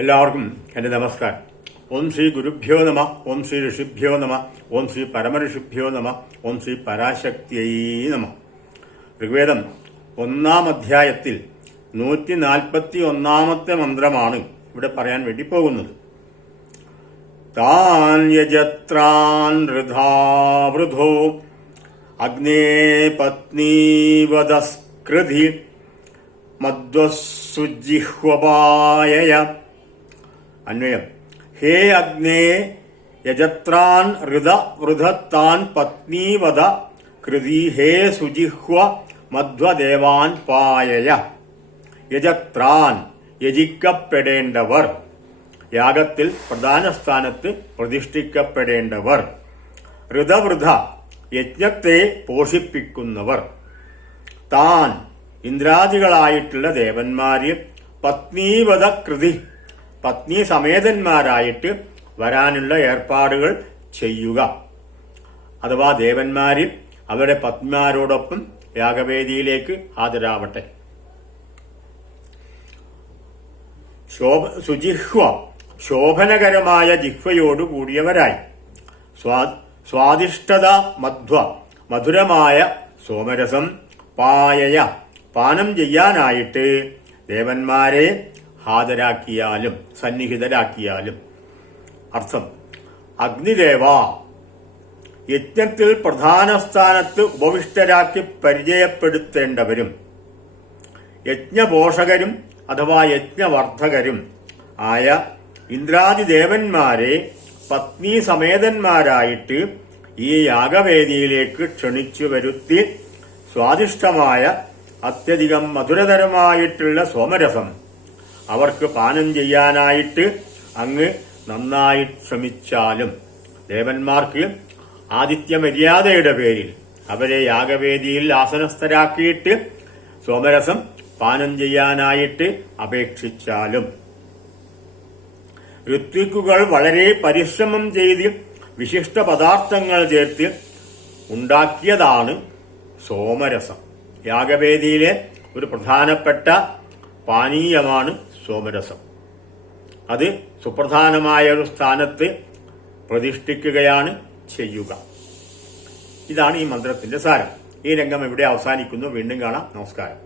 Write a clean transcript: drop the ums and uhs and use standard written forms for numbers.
എല്ലാവർക്കും എൻ്റെ നമസ്കാരം. ഓം ശ്രീ ഗുരുഭ്യോ നമ, ഓം ശ്രീ ഋഷിഭ്യോ നമ, ഓം ശ്രീ പരമഋഷിഭ്യോ നമ, ഓം ശ്രീ പരാശക്തിയൈ നമ. ഋഗ്വേദം 1-ാം അധ്യായത്തിൽ 141-ാമത്തെ മന്ത്രമാണ് ഇവിടെ പറയാൻ വേണ്ടി പോകുന്നത്. താൻ യജത്രാൻ വൃഥാവൃധോ അഗ്നേ പത്നീവദസ്കൃധി മധ്വസുജിഹ്വപായയ. അന്വയം: ഹേ അഗ്നേ യജത്രാൻ വൃധത്താൻ പത്നീവദ കൃതി ഹേ സുജിഹ്വ മധ്വദേവാൻ പായയ. യജത്രാൻ യജിക്കപ്പെടേണ്ടവർ, യാഗത്തിൽ പ്രധാന സ്ഥാനത്ത് പ്രതിഷ്ഠിക്കപ്പെടേണ്ടവർ. ഋതവൃധ യജ്ഞത്തെ പോഷിപ്പിക്കുന്നവർ. താൻ ഇന്ദ്രാദികളായിട്ടുള്ള ദേവന്മാര് പത്നീവത കൃതി പത്നി സമേതന്മാരായിട്ട് വരാനുള്ള ഏർപ്പാടുകൾ ചെയ്യുക. അഥവാ ദേവന്മാര് അവരുടെ പത്നിമാരോടൊപ്പം യാഗവേദിയിലേക്ക് ഹാജരാവട്ടെ. സുജിഹ്വ ശോഭനകരമായ ജിഹ്വയോടു കൂടിയവരായി. സ്വാദിഷ്ടത മധ്വ മധുരമായ സോമരസം പായയ പാനം ചെയ്യാനായിട്ട് ദേവന്മാരെ ഹാജരാക്കിയാലും സന്നിഹിതരാക്കിയാലും. അർത്ഥം: അഗ്നിദേവ യജ്ഞത്തിൽ പ്രധാന സ്ഥാനത്ത് ഉപവിഷ്ടരാക്കി പരിചയപ്പെടുത്തേണ്ടവരും യജ്ഞപോഷകരും അഥവാ യജ്ഞവർദ്ധകരും ആയ ഇന്ദ്രാദിദേവന്മാരെ പത്നി സമേതന്മാരായിട്ട് ഈ യാഗവേദിയിലേക്ക് ക്ഷണിച്ചു വരുത്തി സ്വാദിഷ്ടമായ അത്യധികം മധുരതരമായിട്ടുള്ള സോമരസം അവർക്ക് പാനം ചെയ്യാനായിട്ട് അങ്ങ് നന്നായി ശ്രമിച്ചാലും. ദേവന്മാർക്ക് ആതിഥ്യമര്യാദയുടെ പേരിൽ അവരെ യാഗവേദിയിൽ ആസനസ്ഥരാക്കിയിട്ട് സോമരസം പാനം ചെയ്യാനായിട്ട് അപേക്ഷിച്ചാലും. ഋത്വിക്കുകൾ വളരെ പരിശ്രമം ചെയ്ത് വിശിഷ്ട പദാർത്ഥങ്ങൾ ചേർത്ത് ഉണ്ടാക്കിയതാണ് സോമരസം. യാഗവേദിയിലെ ഒരു പ്രധാനപ്പെട്ട പാനീയമാണ് സോമരസം. അത് സുപ്രധാനമായ ഒരു സ്ഥാനത്ത് പ്രതിഷ്ഠിക്കുകയാണ് ചെയ്യുക. ഇതാണ് ഈ മന്ത്രത്തിന്റെ സാരം. ഈ രംഗം ഇവിടെ അവസാനിക്കുന്നു. വീണ്ടും കാണാം. നമസ്കാരം.